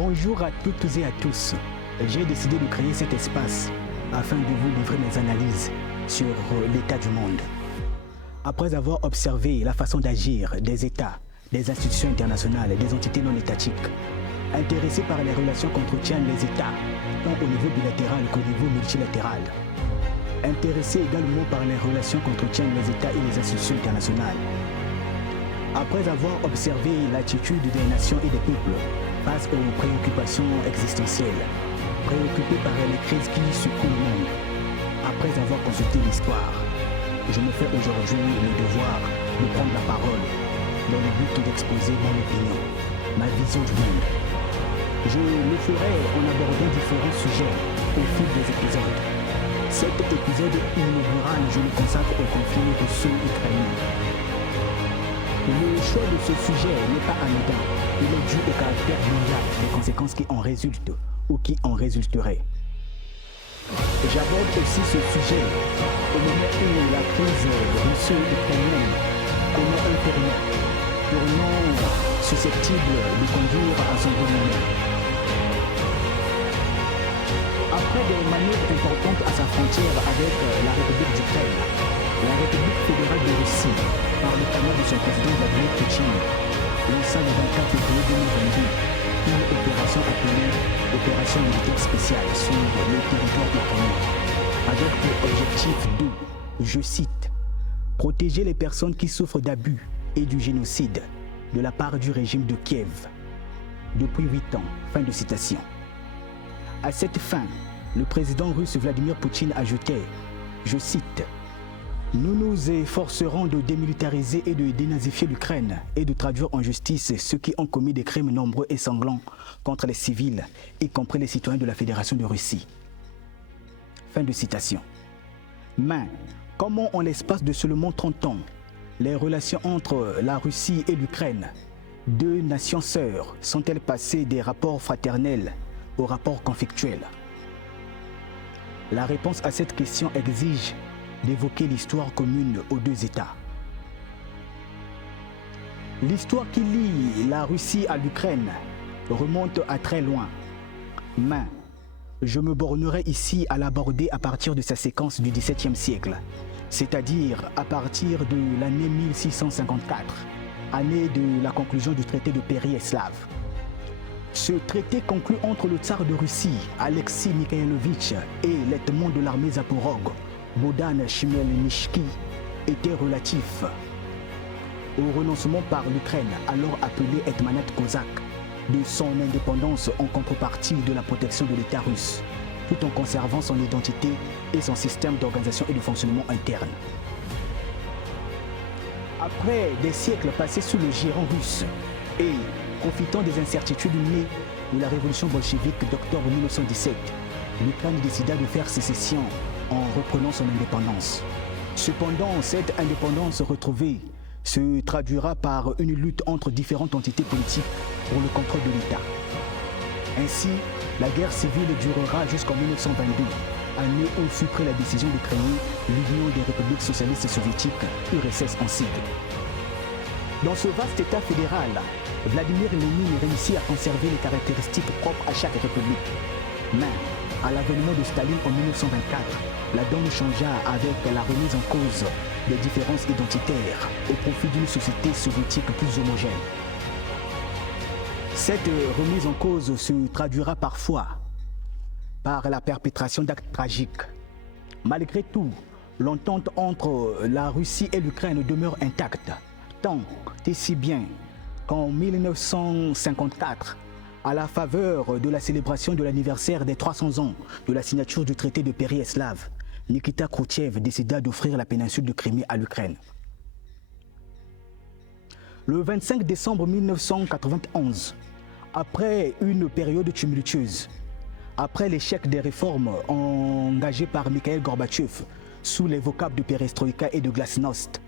Bonjour à toutes et à tous. J'ai décidé de créer cet espace afin de vous livrer mes analyses sur l'état du monde. Après avoir observé la façon d'agir des États, des institutions internationales et des entités non étatiques, intéressés par les relations qu'entretiennent les États, tant au niveau bilatéral qu'au niveau multilatéral, intéressés également par les relations qu'entretiennent les États et les institutions internationales. Après avoir observé l'attitude des nations et des peuples face aux préoccupations existentielles, préoccupés par les crises qui secouent le monde, après avoir consulté l'histoire, je me fais aujourd'hui le devoir de prendre la parole dans le but d'exposer mon opinion, ma vision du monde. Je le ferai en abordant différents sujets au fil des épisodes. Cet épisode inaugural, je le consacre au conflit russo-ukrainien. Le choix de ce sujet n'est pas anodin. Il est dû au caractère mondial des conséquences qui en résultent ou qui en résulteraient. J'aborde aussi ce sujet au moment où la crise russo-ukrainienne connaît un tournant susceptible de conduire à son dénouement. Après des manœuvres importantes à sa frontière avec la République d'Ukraine, la République fédérale de Russie, par le canal de son président Vladimir Poutine, lança le 24 février 2022 une opération appelée Opération militaire spéciale sur le territoire ukrainien, avec pour objectif de, je cite, protéger les personnes qui souffrent d'abus et du génocide de la part du régime de Kiev depuis 8 ans. Fin de citation. À cette fin, le président russe Vladimir Poutine ajoutait, je cite, nous nous efforcerons de démilitariser et de dénazifier l'Ukraine et de traduire en justice ceux qui ont commis des crimes nombreux et sanglants contre les civils, y compris les citoyens de la Fédération de Russie. Fin de citation. Mais comment en l'espace de seulement 30 ans, les relations entre la Russie et l'Ukraine, deux nations sœurs, sont-elles passées des rapports fraternels aux rapports conflictuels? La réponse à cette question exige d'évoquer l'histoire commune aux deux États. L'histoire qui lie la Russie à l'Ukraine remonte à très loin, mais je me bornerai ici à l'aborder à partir de sa séquence du XVIIe siècle, c'est-à-dire à partir de l'année 1654, année de la conclusion du traité de Péry-Eslav. Ce traité conclu entre le tsar de Russie, Alexis Mikhailovitch, et l'étamant de l'armée Zaporog, Bohdan Chmelnytsky, était relatif au renoncement par l'Ukraine, alors appelée Hetmanat Kozak, de son indépendance en contrepartie de la protection de l'État russe, tout en conservant son identité et son système d'organisation et de fonctionnement interne. Après des siècles passés sous le giron russe et profitant des incertitudes nées de la révolution bolchevique d'octobre 1917, l'Ukraine décida de faire sécession en reprenant son indépendance. Cependant, cette indépendance retrouvée se traduira par une lutte entre différentes entités politiques pour le contrôle de l'État. Ainsi, la guerre civile durera jusqu'en 1922, année où fut prise la décision de créer l'Union des républiques socialistes soviétiques, URSS en sigle. Dans ce vaste État fédéral, Vladimir Lénine réussit à conserver les caractéristiques propres à chaque république. Mais, à l'avènement de Staline en 1924, la donne changea avec la remise en cause des différences identitaires au profit d'une société soviétique plus homogène. Cette remise en cause se traduira parfois par la perpétration d'actes tragiques. Malgré tout, l'entente entre la Russie et l'Ukraine demeure intacte, tant et si bien qu'en 1954, à la faveur de la célébration de l'anniversaire des 300 ans de la signature du traité de Péry-Eslav, Nikita Khrouchtchev décida d'offrir la péninsule de Crimée à l'Ukraine. Le 25 décembre 1991, après une période tumultueuse, après l'échec des réformes engagées par Mikhail Gorbatchev sous les vocables de Perestroïka et de Glasnost,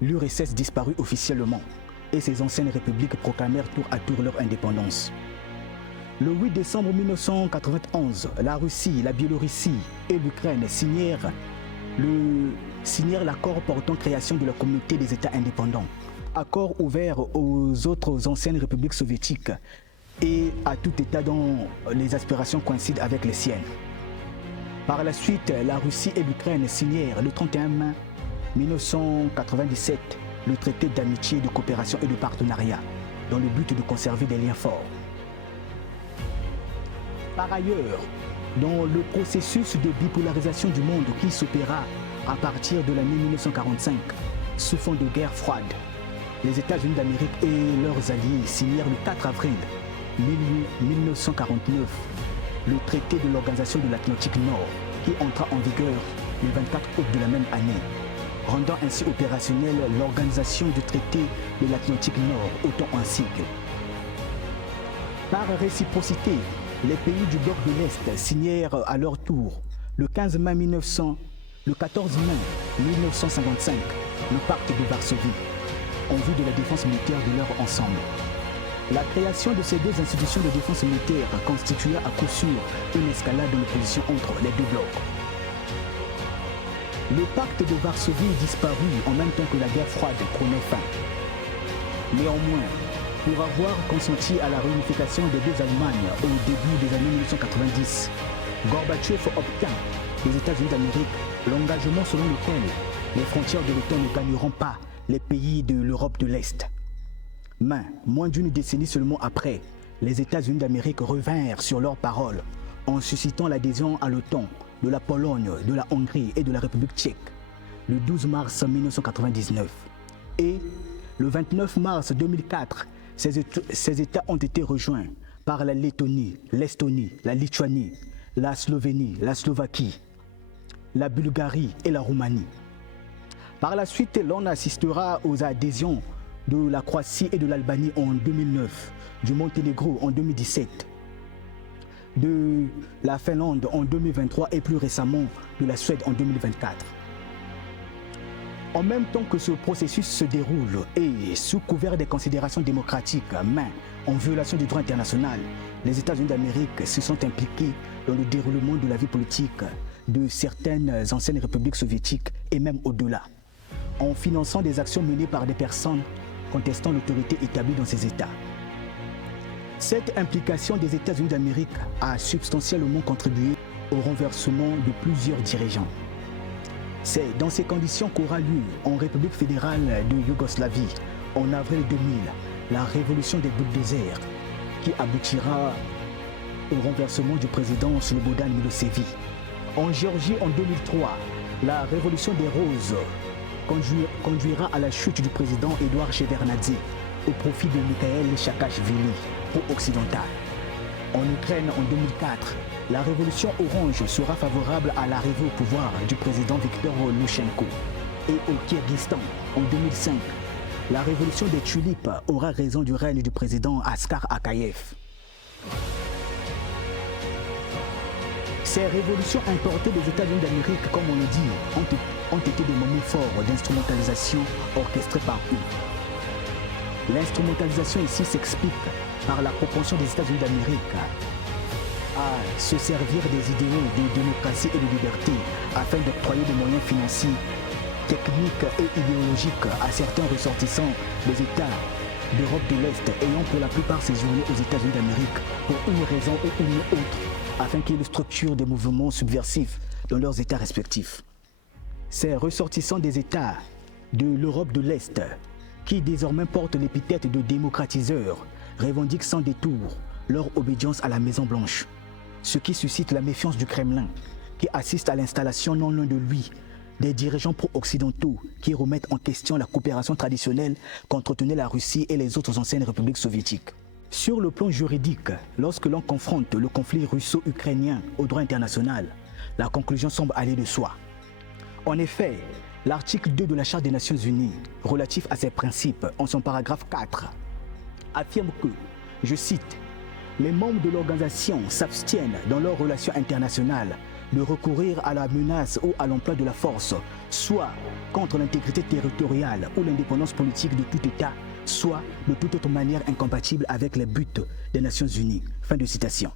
l'URSS disparut officiellement et ses anciennes républiques proclamèrent tour à tour leur indépendance. Le 8 décembre 1991, la Russie, la Biélorussie et l'Ukraine signèrent l'accord portant création de la communauté des États indépendants, accord ouvert aux autres anciennes républiques soviétiques et à tout État dont les aspirations coïncident avec les siennes. Par la suite, la Russie et l'Ukraine signèrent le 31 mai 1997 le traité d'amitié, de coopération et de partenariat dans le but de conserver des liens forts. Par ailleurs, dans le processus de bipolarisation du monde qui s'opéra à partir de l'année 1945, sous fond de guerre froide, les États-Unis d'Amérique et leurs alliés signèrent le 4 avril 1949 le traité de l'Organisation de l'Atlantique Nord qui entra en vigueur le 24 août de la même année, rendant ainsi opérationnelle l'Organisation du traité de l'Atlantique Nord, autant un sigle. Par réciprocité, les pays du bloc de l'Est signèrent à leur tour le 14 mai 1955 le pacte de Varsovie en vue de la défense militaire de leur ensemble. La création de ces deux institutions de défense militaire constitua à coup sûr une escalade de l'opposition entre les deux blocs. Le pacte de Varsovie disparut en même temps que la guerre froide prenait fin. Néanmoins, pour avoir consenti à la réunification des deux Allemagnes au début des années 1990, Gorbatchev obtint des États-Unis d'Amérique l'engagement selon lequel les frontières de l'OTAN ne gagneront pas les pays de l'Europe de l'Est. Mais, moins d'une décennie seulement après, les États-Unis d'Amérique revinrent sur leurs paroles en suscitant l'adhésion à l'OTAN de la Pologne, de la Hongrie et de la République tchèque le 12 mars 1999. Et le 29 mars 2004, ces États ont été rejoints par la Lettonie, l'Estonie, la Lituanie, la Slovénie, la Slovaquie, la Bulgarie et la Roumanie. Par la suite, l'on assistera aux adhésions de la Croatie et de l'Albanie en 2009, du Monténégro en 2017, de la Finlande en 2023 et plus récemment de la Suède en 2024. En même temps que ce processus se déroule et sous couvert des considérations démocratiques, mais en violation du droit international, les États-Unis d'Amérique se sont impliqués dans le déroulement de la vie politique de certaines anciennes républiques soviétiques et même au-delà, en finançant des actions menées par des personnes contestant l'autorité établie dans ces États. Cette implication des États-Unis d'Amérique a substantiellement contribué au renversement de plusieurs dirigeants. C'est dans ces conditions qu'aura lieu en République fédérale de Yougoslavie, en avril 2000, la révolution des bulldozers, qui aboutira au renversement du président Slobodan Milosevic. En Géorgie, en 2003, la révolution des roses conduira à la chute du président Edouard Shevardnadze au profit de Mikhail Saakashvili, pro-occidental. En Ukraine, en 2004, la révolution orange sera favorable à l'arrivée au pouvoir du président Viktor Loushenko. Et au Kyrgyzstan, en 2005, la révolution des tulipes aura raison du règne du président Askar Akayev. Ces révolutions importées des États-Unis d'Amérique, comme on le dit, ont été des moments forts d'instrumentalisation orchestrés par eux. L'instrumentalisation ici s'explique par la propension des États-Unis d'Amérique à se servir des idéaux de démocratie et de liberté afin d'octroyer des moyens financiers, techniques et idéologiques à certains ressortissants des États d'Europe de l'Est ayant pour la plupart séjourné aux États-Unis d'Amérique pour une raison ou une autre, afin qu'ils structurent des mouvements subversifs dans leurs États respectifs. Ces ressortissants des États de l'Europe de l'Est, qui désormais portent l'épithète de démocratiseurs, revendiquent sans détour leur obédience à la Maison-Blanche, ce qui suscite la méfiance du Kremlin, qui assiste à l'installation non loin de lui des dirigeants pro-occidentaux qui remettent en question la coopération traditionnelle qu'entretenaient la Russie et les autres anciennes républiques soviétiques. Sur le plan juridique, lorsque l'on confronte le conflit russo-ukrainien au droit international, la conclusion semble aller de soi. En effet, l'article 2 de la Charte des Nations Unies, relatif à ces principes, en son paragraphe 4, affirme que, je cite, « Les membres de l'organisation s'abstiennent dans leurs relations internationales de recourir à la menace ou à l'emploi de la force, soit contre l'intégrité territoriale ou l'indépendance politique de tout État, soit de toute autre manière incompatible avec les buts des Nations Unies. » Fin de citation.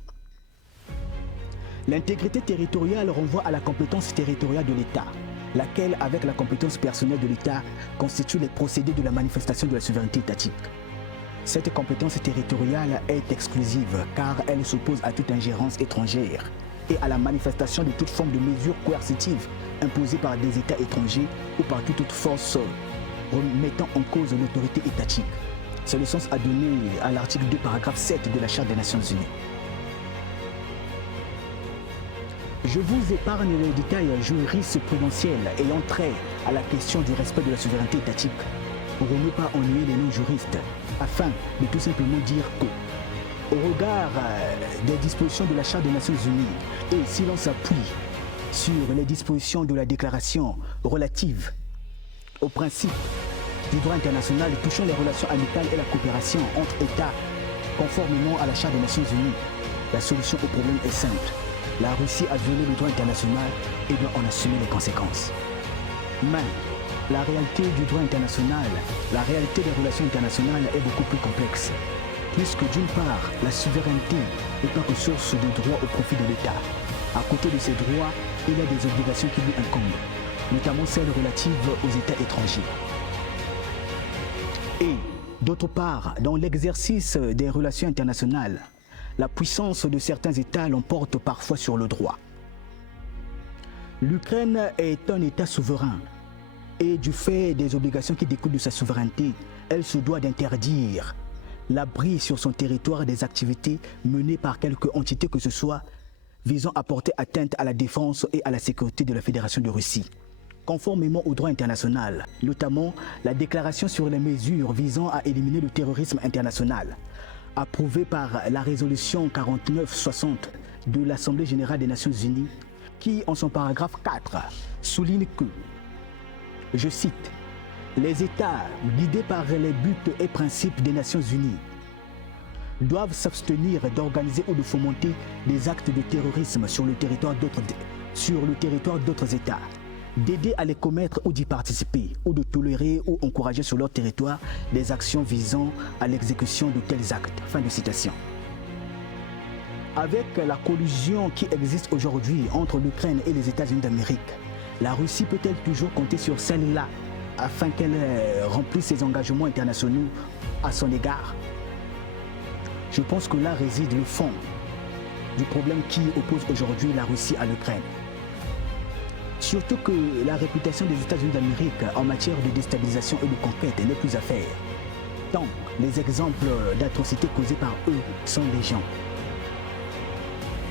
L'intégrité territoriale renvoie à la compétence territoriale de l'État, laquelle, avec la compétence personnelle de l'État, constitue les procédés de la manifestation de la souveraineté étatique. Cette compétence territoriale est exclusive car elle s'oppose à toute ingérence étrangère et à la manifestation de toute forme de mesures coercitives imposées par des États étrangers ou par toute autre force remettant en cause l'autorité étatique. C'est le sens à donner à l'article 2, paragraphe 7 de la Charte des Nations Unies. Je vous épargne les détails jurisprudentiels ayant trait à la question du respect de la souveraineté étatique pour ne pas ennuyer les non-juristes, afin de tout simplement dire que, au regard des dispositions de la Charte des Nations Unies, et si l'on s'appuie sur les dispositions de la déclaration relative aux principes du droit international touchant les relations amicales et la coopération entre États conformément à la Charte des Nations Unies, la solution au problème est simple. La Russie a violé le droit international et doit en assumer les conséquences. Mais la réalité du droit international, la réalité des relations internationales est beaucoup plus complexe, puisque d'une part, la souveraineté est une source de droits au profit de l'État. À côté de ces droits, il y a des obligations qui lui incombent, notamment celles relatives aux États étrangers. Et d'autre part, dans l'exercice des relations internationales, la puissance de certains États l'emporte parfois sur le droit. L'Ukraine est un État souverain et du fait des obligations qui découlent de sa souveraineté, elle se doit d'interdire l'abri sur son territoire des activités menées par quelque entité que ce soit visant à porter atteinte à la défense et à la sécurité de la Fédération de Russie. Conformément au droit international, notamment la déclaration sur les mesures visant à éliminer le terrorisme international, approuvée par la résolution 4960 de l'Assemblée générale des Nations Unies, qui, en son paragraphe 4, souligne que, je cite, « Les États, guidés par les buts et principes des Nations Unies, doivent s'abstenir d'organiser ou de fomenter des actes de terrorisme sur le territoire d'autres États, d'aider à les commettre ou d'y participer, ou de tolérer ou encourager sur leur territoire des actions visant à l'exécution de tels actes. » Fin de citation. Avec la collusion qui existe aujourd'hui entre l'Ukraine et les États-Unis d'Amérique, la Russie peut-elle toujours compter sur celle-là afin qu'elle remplisse ses engagements internationaux à son égard? Je pense que là réside le fond du problème qui oppose aujourd'hui la Russie à l'Ukraine. Surtout que la réputation des États-Unis d'Amérique en matière de déstabilisation et de conquête n'est plus à faire, tant les exemples d'atrocités causées par eux sont légion.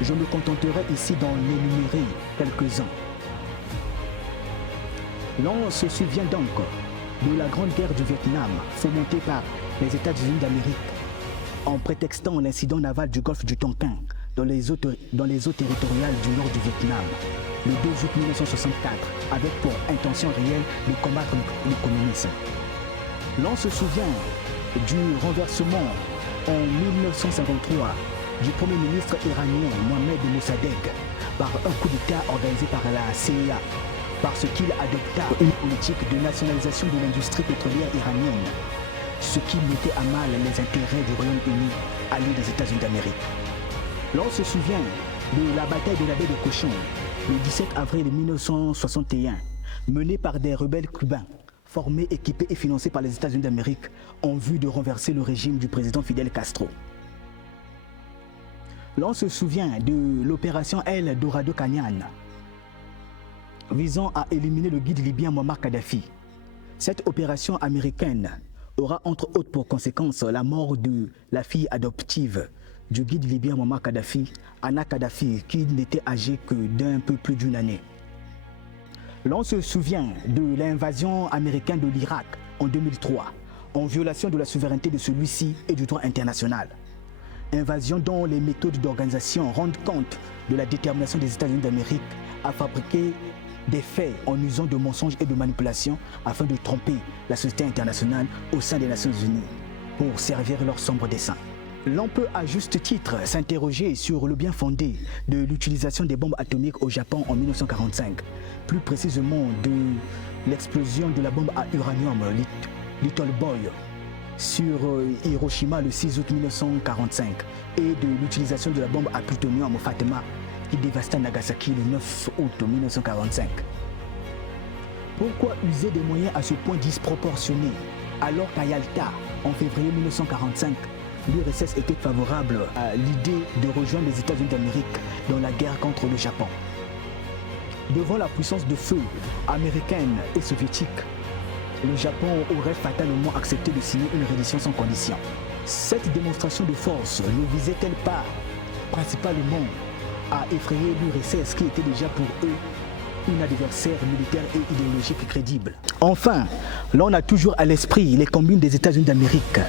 Je me contenterai ici d'en énumérer quelques-uns. L'on se souvient donc de la Grande Guerre du Vietnam fomentée par les États-Unis d'Amérique en prétextant l'incident naval du golfe du Tonkin dans les eaux territoriales du nord du Vietnam, le 2 août 1964, avec pour intention réelle de combattre le communisme. L'on se souvient du renversement en 1953 du Premier ministre iranien Mohamed Mossadegh par un coup d'État organisé par la CIA, parce qu'il adopta une politique de nationalisation de l'industrie pétrolière iranienne, ce qui mettait à mal les intérêts du Royaume-Uni allié des États-Unis d'Amérique. L'on se souvient de la bataille de la baie de Cochon, le 17 avril 1961, menée par des rebelles cubains, formés, équipés et financés par les États-Unis d'Amérique en vue de renverser le régime du président Fidel Castro. L'on se souvient de l'opération El Dorado Canyon, visant à éliminer le guide libyen Muammar Kadhafi. Cette opération américaine aura entre autres pour conséquence la mort de la fille adoptive du guide libyen Muammar Kadhafi, Anna Kadhafi, qui n'était âgée que d'un peu plus d'une année. L'on se souvient de l'invasion américaine de l'Irak en 2003, en violation de la souveraineté de celui-ci et du droit international. Invasion dont les méthodes d'organisation rendent compte de la détermination des États-Unis d'Amérique à fabriquer des faits en usant de mensonges et de manipulations afin de tromper la société internationale au sein des Nations Unies pour servir leurs sombres desseins. L'on peut à juste titre s'interroger sur le bien fondé de l'utilisation des bombes atomiques au Japon en 1945, plus précisément de l'explosion de la bombe à uranium Little Boy sur Hiroshima le 6 août 1945 et de l'utilisation de la bombe à plutonium Fatima qui dévasta Nagasaki le 9 août 1945. Pourquoi user des moyens à ce point disproportionnés alors qu'à Yalta, En février 1945, l'URSS était favorable à l'idée de rejoindre les États-Unis d'Amérique dans la guerre contre le Japon. Devant la puissance de feu américaine et soviétique, le Japon aurait fatalement accepté de signer une reddition sans condition. Cette démonstration de force ne visait-elle pas principalement à effrayer l'URSS qui était déjà pour eux un adversaire militaire et idéologique crédible? Enfin, l'on a toujours à l'esprit les combines des États-Unis d'Amérique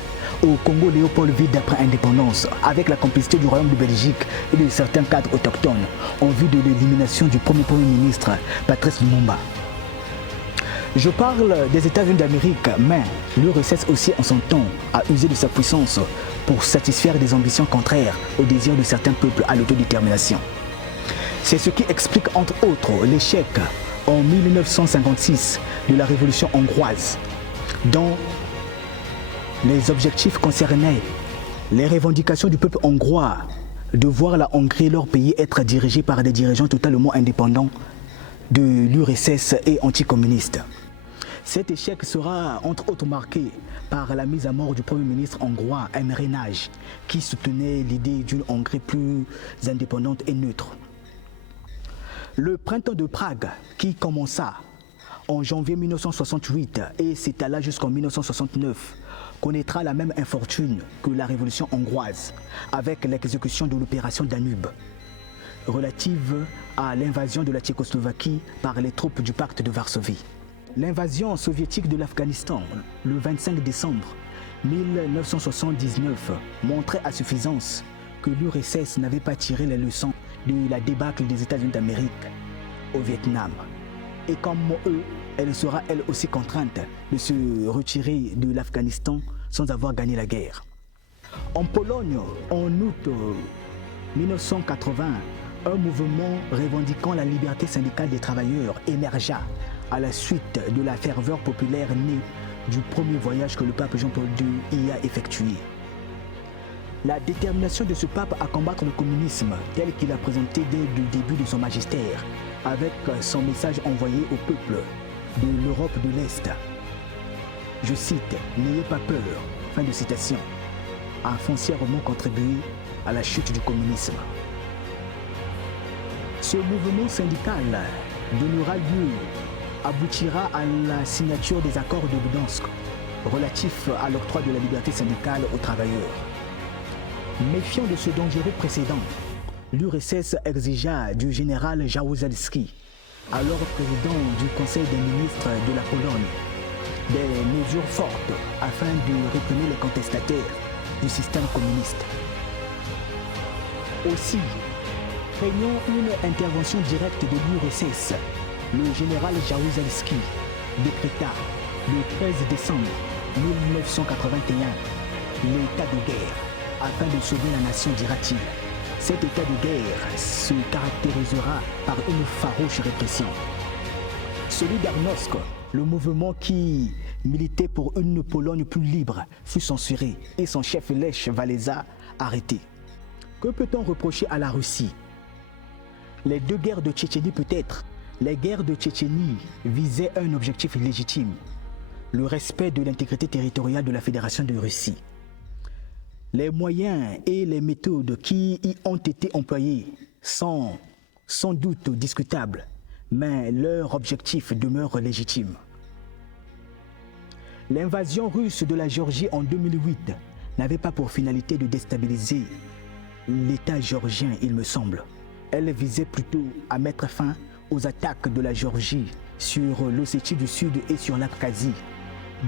au Congo Léopold vide après indépendance, avec la complicité du Royaume de Belgique et de certains cadres autochtones en vue de l'élimination du premier ministre Patrice Lumumba. Je parle des États-Unis d'Amérique, mais l'URSS aussi en son temps a usé de sa puissance pour satisfaire des ambitions contraires aux désirs de certains peuples à l'autodétermination. C'est ce qui explique entre autres l'échec en 1956 de la révolution hongroise, dont les objectifs concernaient les revendications du peuple hongrois de voir la Hongrie, leur pays, être dirigé par des dirigeants totalement indépendants de l'URSS et anticommunistes. Cet échec sera entre autres marqué par la mise à mort du premier ministre hongrois Emre Nagy, qui soutenait l'idée d'une Hongrie plus indépendante et neutre. Le printemps de Prague, qui commença en janvier 1968 et s'étala jusqu'en 1969, connaîtra la même infortune que la révolution hongroise, avec l'exécution de l'opération Danube, relative à l'invasion de la Tchécoslovaquie par les troupes du pacte de Varsovie. L'invasion soviétique de l'Afghanistan, le 25 décembre 1979, montrait à suffisance que l'URSS n'avait pas tiré les leçons de la débâcle des États-Unis d'Amérique au Vietnam. Et comme eux, elle sera elle aussi contrainte de se retirer de l'Afghanistan sans avoir gagné la guerre. En Pologne, en août 1980, un mouvement revendiquant la liberté syndicale des travailleurs émergea à la suite de la ferveur populaire née du premier voyage que le pape Jean-Paul II y a effectué. La détermination de ce pape à combattre le communisme tel qu'il a présenté dès le début de son magistère, avec son message envoyé au peuple de l'Europe de l'Est. Je cite, « N'ayez pas peur », fin de citation, a foncièrement contribué à la chute du communisme. Ce mouvement syndical donnera lieu, aboutira à la signature des accords de Gdansk relatifs à l'octroi de la liberté syndicale aux travailleurs. Méfiant de ce dangereux précédent, l'URSS exigea du général Jaruzelski, alors président du Conseil des ministres de la Pologne, des mesures fortes afin de réprimer les contestataires du système communiste. Aussi, craignant une intervention directe de l'URSS, le général Jaruzelski décréta le 13 décembre 1981 l'état de guerre afin de sauver la nation, dira-t-il. Cet état de guerre se caractérisera par une farouche répression. Celui d'Arnosk, le mouvement qui militait pour une Pologne plus libre, fut censuré et son chef Lech Walesa arrêté. Que peut-on reprocher à la Russie? Les deux guerres de Tchétchénie peut-être. Les guerres de Tchétchénie visaient un objectif légitime, le respect de l'intégrité territoriale de la Fédération de Russie. Les moyens et les méthodes qui y ont été employés sont sans doute discutables, mais leur objectif demeure légitime. L'invasion russe de la Géorgie en 2008 n'avait pas pour finalité de déstabiliser l'État géorgien, il me semble. Elle visait plutôt à mettre fin aux attaques de la Géorgie sur l'Ossétie du Sud et sur l'Abkhazie,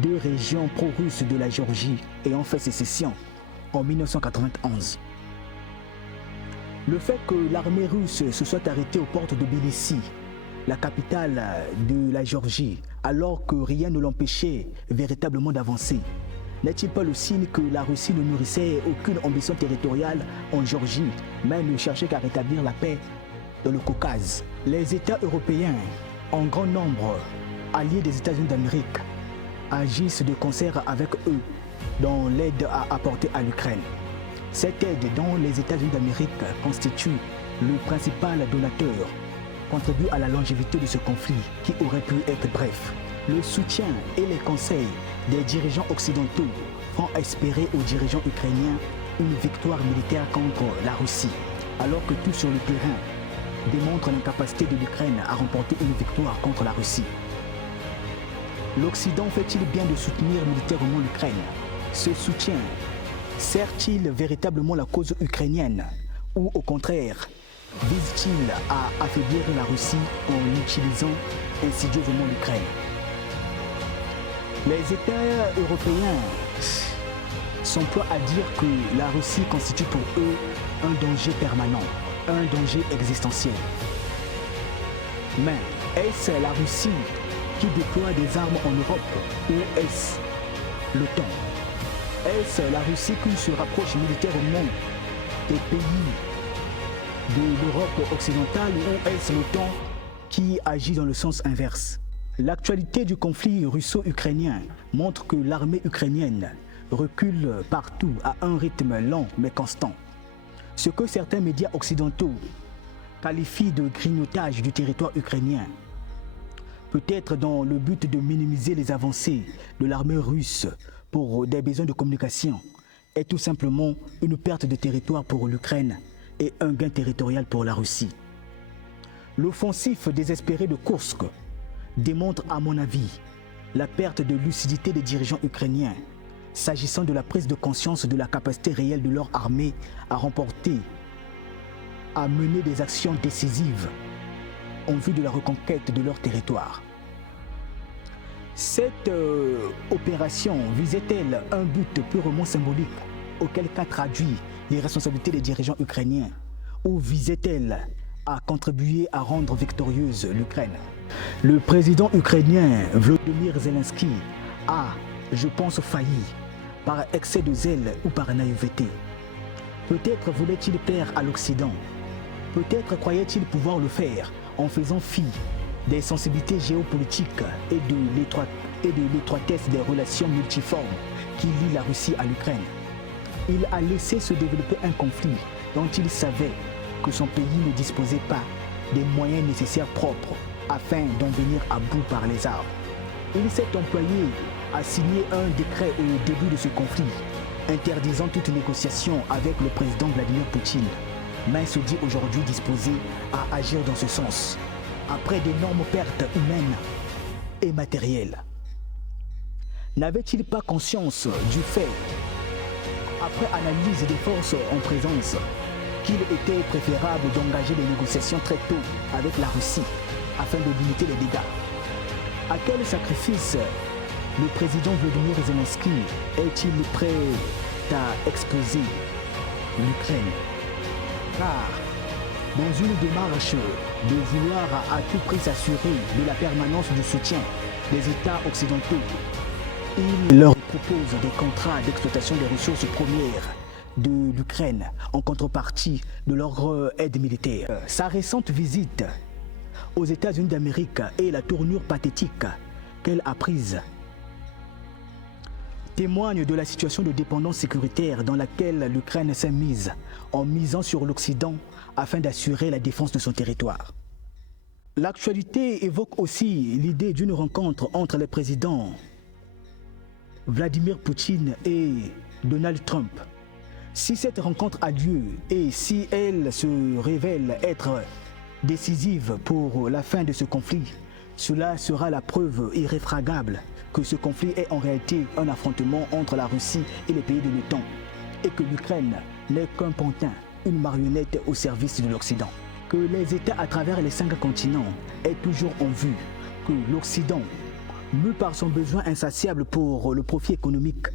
deux régions pro-russes de la Géorgie ayant fait sécession en 1991. Le fait que l'armée russe se soit arrêtée aux portes de Tbilissi, la capitale de la Géorgie, alors que rien ne l'empêchait véritablement d'avancer, n'est-il pas le signe que la Russie ne nourrissait aucune ambition territoriale en Géorgie, mais ne cherchait qu'à rétablir la paix dans le Caucase? Les États européens, en grand nombre alliés des États-Unis d'Amérique, agissent de concert avec eux dans l'aide à apporter à l'Ukraine. Cette aide dont les États-Unis d'Amérique constituent le principal donateur contribue à la longévité de ce conflit qui aurait pu être bref. Le soutien et les conseils des dirigeants occidentaux offrant à espérer aux dirigeants ukrainiens une victoire militaire contre la Russie, alors que tout sur le terrain démontre l'incapacité de l'Ukraine à remporter une victoire contre la Russie. L'Occident fait-il bien de soutenir militairement l'Ukraine? Ce soutien sert-il véritablement la cause ukrainienne ou au contraire vise-t-il à affaiblir la Russie en utilisant insidieusement l'Ukraine? Les États européens s'emploient à dire que la Russie constitue pour eux un danger permanent, un danger existentiel. Mais est-ce la Russie qui déploie des armes en Europe ou est-ce l'OTAN? Est-ce la Russie qui se rapproche militairement des pays de l'Europe occidentale ou est-ce l'OTAN qui agit dans le sens inverse? L'actualité du conflit russo-ukrainien montre que l'armée ukrainienne recule partout à un rythme lent mais constant. Ce que certains médias occidentaux qualifient de grignotage du territoire ukrainien, peut-être dans le but de minimiser les avancées de l'armée russe pour des besoins de communication, est tout simplement une perte de territoire pour l'Ukraine et un gain territorial pour la Russie. L'offensif désespéré de Kursk démontre à mon avis la perte de lucidité des dirigeants ukrainiens s'agissant de la prise de conscience de la capacité réelle de leur armée à remporter, à mener des actions décisives en vue de la reconquête de leur territoire. Cette opération visait-elle un but purement symbolique, auquel cas traduit les responsabilités des dirigeants ukrainiens, ou visait-elle à contribuer à rendre victorieuse l'Ukraine? Le président ukrainien Volodymyr Zelensky a, je pense, failli par excès de zèle ou par naïveté. Peut-être voulait-il plaire à l'Occident. Peut-être croyait-il pouvoir le faire en faisant fi des sensibilités géopolitiques et de l'étroitesse des relations multiformes qui lient la Russie à l'Ukraine. Il a laissé se développer un conflit dont il savait que son pays ne disposait pas des moyens nécessaires propres afin d'en venir à bout par les armes. Il s'est employé à signer un décret au début de ce conflit, interdisant toute négociation avec le président Vladimir Poutine, mais se dit aujourd'hui disposé à agir dans ce sens, après d'énormes pertes humaines et matérielles. N'avait-il pas conscience du fait, après analyse des forces en présence, qu'il était préférable d'engager des négociations très tôt avec la Russie afin de limiter les dégâts? À quel sacrifice le président Volodymyr Zelensky est-il prêt à exposer l'Ukraine? Car dans une démarche de vouloir à tout prix s'assurer de la permanence du soutien des États occidentaux, il leur propose des contrats d'exploitation des ressources premières de l'Ukraine en contrepartie de leur aide militaire. Sa récente visite aux États-Unis d'Amérique et la tournure pathétique qu'elle a prise témoignent de la situation de dépendance sécuritaire dans laquelle l'Ukraine s'est mise en misant sur l'Occident afin d'assurer la défense de son territoire. L'actualité évoque aussi l'idée d'une rencontre entre les présidents Vladimir Poutine et Donald Trump. Si cette rencontre a lieu et si elle se révèle être décisive pour la fin de ce conflit, cela sera la preuve irréfragable que ce conflit est en réalité un affrontement entre la Russie et les pays de l'OTAN et que l'Ukraine n'est qu'un pantin, une marionnette au service de l'Occident. Que les États à travers les 5 continents aient toujours en vue que l'Occident, mu par son besoin insatiable pour le profit économique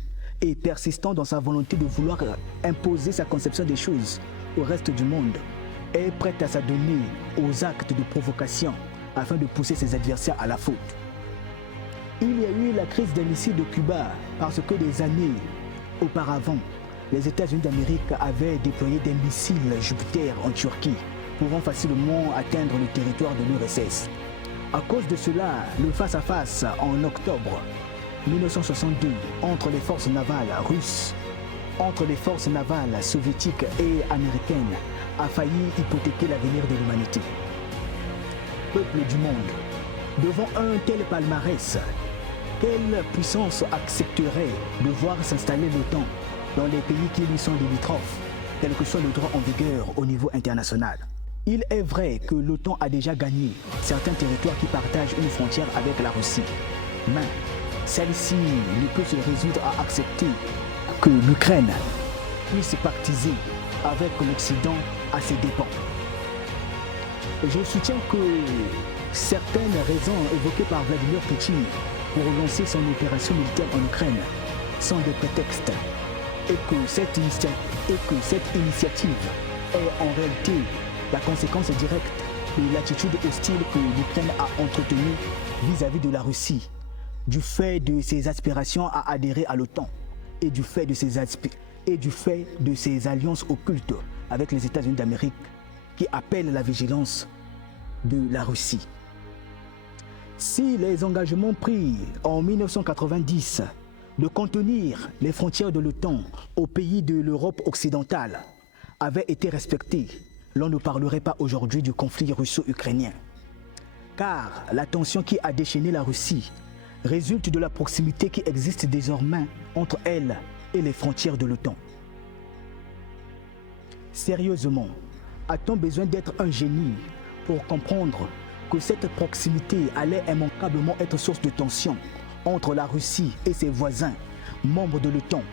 et persistant dans sa volonté de vouloir imposer sa conception des choses au reste du monde, est prêt à s'adonner aux actes de provocation afin de pousser ses adversaires à la faute. Il y a eu la crise des missiles de Cuba parce que des années auparavant, les États-Unis d'Amérique avaient déployé des missiles Jupiter en Turquie, pouvant facilement atteindre le territoire de l'URSS. À cause de cela, le face-à-face en octobre 1962 entre les forces navales russes, entre les forces navales soviétiques et américaines a failli hypothéquer l'avenir de l'humanité. Peuple du monde, devant un tel palmarès, Quelle puissance accepterait de voir s'installer l'OTAN dans les pays qui lui sont limitrophes, quel que soit le droit en vigueur au niveau international? Il est vrai que l'OTAN a déjà gagné certains territoires qui partagent une frontière avec la Russie. Mais celle-ci ne peut se résoudre à accepter que l'Ukraine puisse pactiser avec l'Occident à ses dépens. Je soutiens que certaines raisons évoquées par Vladimir Poutine pour lancer son opération militaire en Ukraine sont des prétextes et que cette initiative est en réalité la conséquence directe de l'attitude hostile que l'Ukraine a entretenue vis-à-vis de la Russie, du fait de ses aspirations à adhérer à l'OTAN et du fait de ses alliances occultes avec les États-Unis d'Amérique qui appellent la vigilance de la Russie. Si les engagements pris en 1990 de contenir les frontières de l'OTAN aux pays de l'Europe occidentale avaient été respectés, l'on ne parlerait pas aujourd'hui du conflit russo-ukrainien. Car la tension qui a déchaîné la Russie résulte de la proximité qui existe désormais entre elle et les frontières de l'OTAN. Sérieusement, a-t-on besoin d'être un génie pour comprendre que cette proximité allait immanquablement être source de tension entre la Russie et ses voisins, membres de l'OTAN,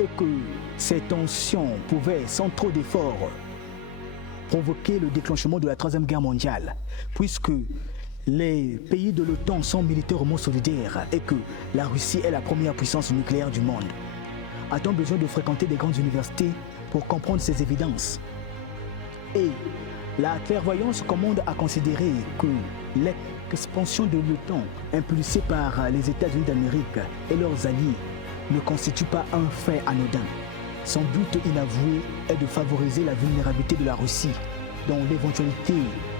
et que ces tensions pouvaient, sans trop d'efforts, provoquer le déclenchement de la Troisième Guerre mondiale, puisque les pays de l'OTAN sont militairement solidaires et que la Russie est la première puissance nucléaire du monde. A-t-on besoin de fréquenter des grandes universités pour comprendre ces évidences? Et la clairvoyance commande à considérer que l'expansion de l'OTAN impulsée par les États-Unis d'Amérique et leurs alliés ne constitue pas un fait anodin. Son but inavoué est de favoriser la vulnérabilité de la Russie dans l'éventualité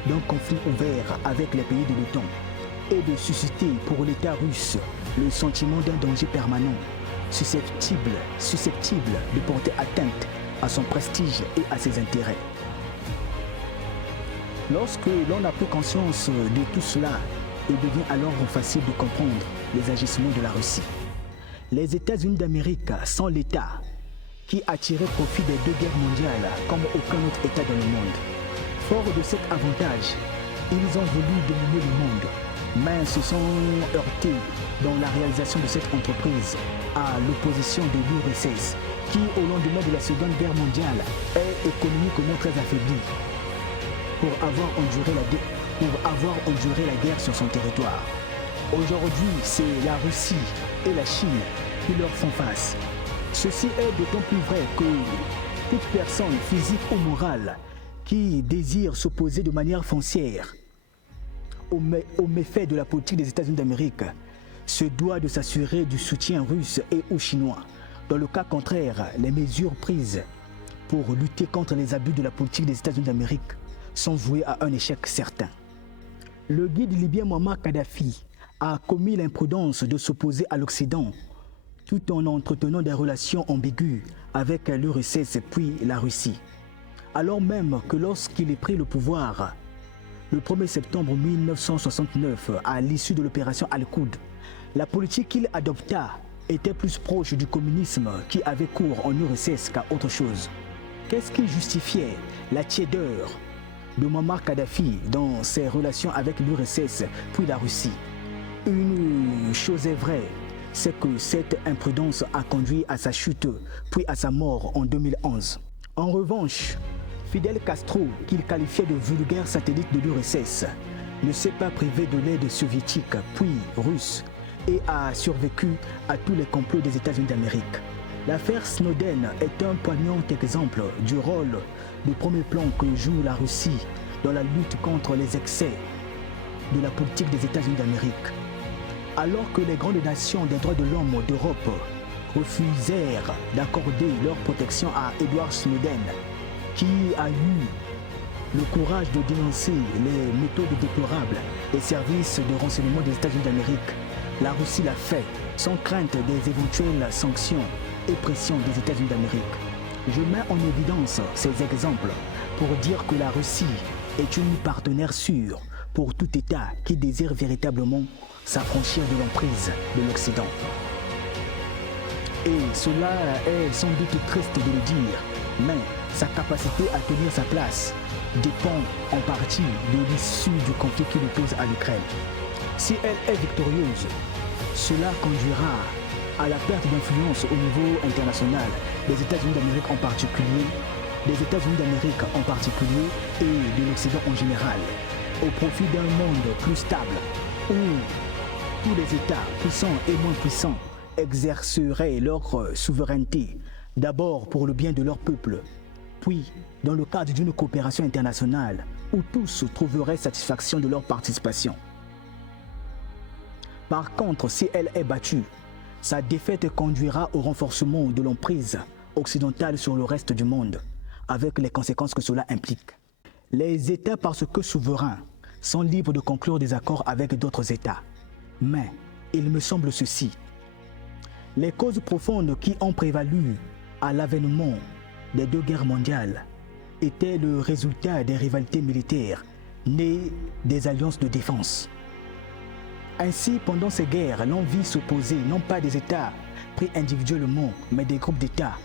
d'un conflit ouvert avec les pays de l'OTAN et de susciter pour l'État russe le sentiment d'un danger permanent, susceptible de porter atteinte à son prestige et à ses intérêts. Lorsque l'on a pris conscience de tout cela, il devient alors facile de comprendre les agissements de la Russie. Les États-Unis d'Amérique sont l'État qui a tiré profit des deux guerres mondiales comme aucun autre État dans le monde. Fort de cet avantage, ils ont voulu dominer le monde, mais se sont heurtés dans la réalisation de cette entreprise à l'opposition de l'URSS, qui au lendemain de la Seconde Guerre mondiale est économiquement très affaiblie pour avoir enduré la guerre sur son territoire. Aujourd'hui, c'est la Russie et la Chine qui leur font face. Ceci est d'autant plus vrai que toute personne physique ou morale qui désire s'opposer de manière foncière aux méfaits de la politique des États-Unis d'Amérique se doit de s'assurer du soutien russe et ou chinois. Dans le cas contraire, les mesures prises pour lutter contre les abus de la politique des États-Unis d'Amérique sont vouées à un échec certain. Le guide libyen Muammar Kadhafi a commis l'imprudence de s'opposer à l'Occident tout en entretenant des relations ambiguës avec l'URSS puis la Russie. Alors même que lorsqu'il est pris le pouvoir, le 1er septembre 1969, à l'issue de l'opération Al-Qoud, la politique qu'il adopta était plus proche du communisme qui avait cours en URSS qu'à autre chose. Qu'est-ce qui justifiait la tiédeur de Muammar Kadhafi dans ses relations avec l'URSS puis la Russie? Une chose est vraie, c'est que cette imprudence a conduit à sa chute puis à sa mort en 2011. En revanche, Fidel Castro, qu'il qualifiait de vulgaire satellite de l'URSS, ne s'est pas privé de l'aide soviétique puis russe et a survécu à tous les complots des États-Unis d'Amérique. L'affaire Snowden est un poignant exemple du rôle de premier plan que joue la Russie dans la lutte contre les excès de la politique des États-Unis d'Amérique. Alors que les grandes nations des droits de l'homme d'Europe refusèrent d'accorder leur protection à Edward Snowden, qui a eu le courage de dénoncer les méthodes déplorables des services de renseignement des États-Unis d'Amérique, la Russie l'a fait sans crainte des éventuelles sanctions et pressions des États-Unis d'Amérique. Je mets en évidence ces exemples pour dire que la Russie est une partenaire sûre pour tout État qui désire véritablement s'affranchir de l'emprise de l'Occident. Et cela est sans doute triste de le dire, mais sa capacité à tenir sa place dépend en partie de l'issue du conflit qui l'oppose à l'Ukraine. Si elle est victorieuse, cela conduira à la perte d'influence au niveau international des États-Unis d'Amérique en particulier, et de l'Occident en général, au profit d'un monde plus stable où tous les États, puissants et moins puissants, exerceraient leur souveraineté, d'abord pour le bien de leur peuple, puis dans le cadre d'une coopération internationale où tous trouveraient satisfaction de leur participation. Par contre, si elle est battue, sa défaite conduira au renforcement de l'emprise occidentale sur le reste du monde, avec les conséquences que cela implique. Les États, parce que souverains, sont libres de conclure des accords avec d'autres États. Mais il me semble ceci. Les causes profondes qui ont prévalu à l'avènement des deux guerres mondiales étaient le résultat des rivalités militaires nées des alliances de défense. Ainsi, pendant ces guerres, l'envie s'opposait non pas des États pris individuellement, mais des groupes d'États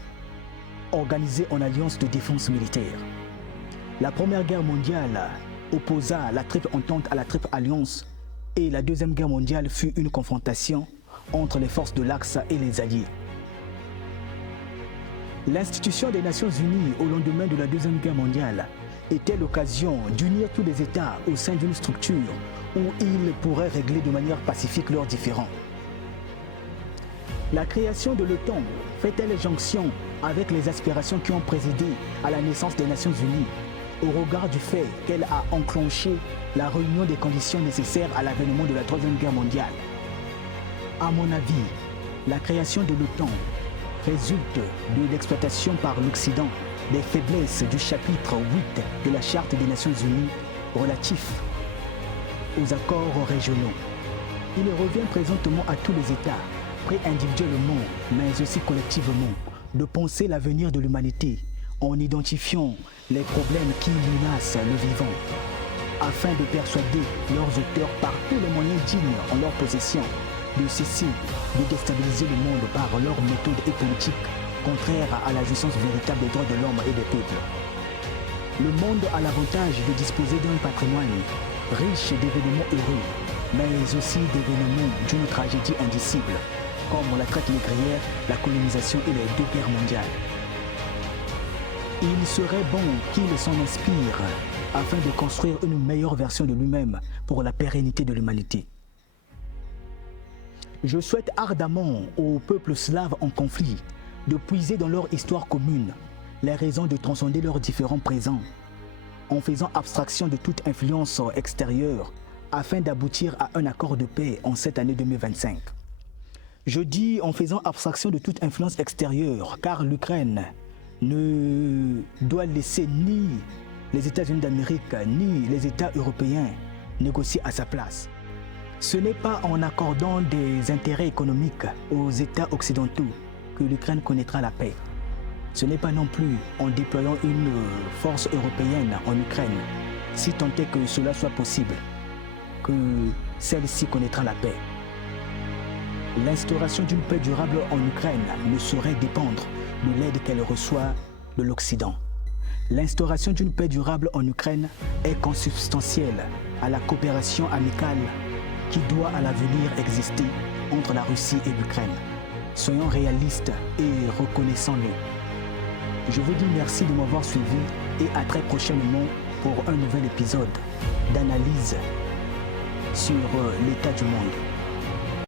organisés en alliances de défense militaire. La Première Guerre mondiale opposa la Triple Entente à la Triple Alliance et la Deuxième Guerre mondiale fut une confrontation entre les forces de l'Axe et les Alliés. L'institution des Nations Unies au lendemain de la Deuxième Guerre mondiale était l'occasion d'unir tous les États au sein d'une structure où ils pourraient régler de manière pacifique leurs différends. La création de l'OTAN fait-elle jonction avec les aspirations qui ont présidé à la naissance des Nations Unies, au regard du fait qu'elle a enclenché la réunion des conditions nécessaires à l'avènement de la Troisième Guerre mondiale? À mon avis, la création de l'OTAN résulte de l'exploitation par l'Occident des faiblesses du chapitre 8 de la Charte des Nations Unies relatif aux accords régionaux. Il revient présentement à tous les États, pris individuellement mais aussi collectivement, de penser l'avenir de l'humanité en identifiant les problèmes qui menacent le vivant, afin de persuader leurs auteurs par tous les moyens dignes en leur possession de cesser de déstabiliser le monde par leurs méthodes et politiques contraires à la jouissance véritable des droits de l'homme et des peuples. Le monde a l'avantage de disposer d'un patrimoine riche d'événements heureux, mais aussi d'événements d'une tragédie indicible, comme la traite négrière, la colonisation et les deux guerres mondiales. Il serait bon qu'il s'en inspire afin de construire une meilleure version de lui-même pour la pérennité de l'humanité. Je souhaite ardemment aux peuples slaves en conflit de puiser dans leur histoire commune les raisons de transcender leurs différents présents, en faisant abstraction de toute influence extérieure afin d'aboutir à un accord de paix en cette année 2025. Je dis en faisant abstraction de toute influence extérieure, car l'Ukraine ne doit laisser ni les États-Unis d'Amérique ni les États européens négocier à sa place. Ce n'est pas en accordant des intérêts économiques aux États occidentaux que l'Ukraine connaîtra la paix. Ce n'est pas non plus en déployant une force européenne en Ukraine, si tant est que cela soit possible, que celle-ci connaîtra la paix. L'instauration d'une paix durable en Ukraine ne saurait dépendre de l'aide qu'elle reçoit de l'Occident. L'instauration d'une paix durable en Ukraine est consubstantielle à la coopération amicale qui doit à l'avenir exister entre la Russie et l'Ukraine. Soyons réalistes et reconnaissons-le. Je vous dis merci de m'avoir suivi et à très prochainement pour un nouvel épisode d'analyse sur l'état du monde.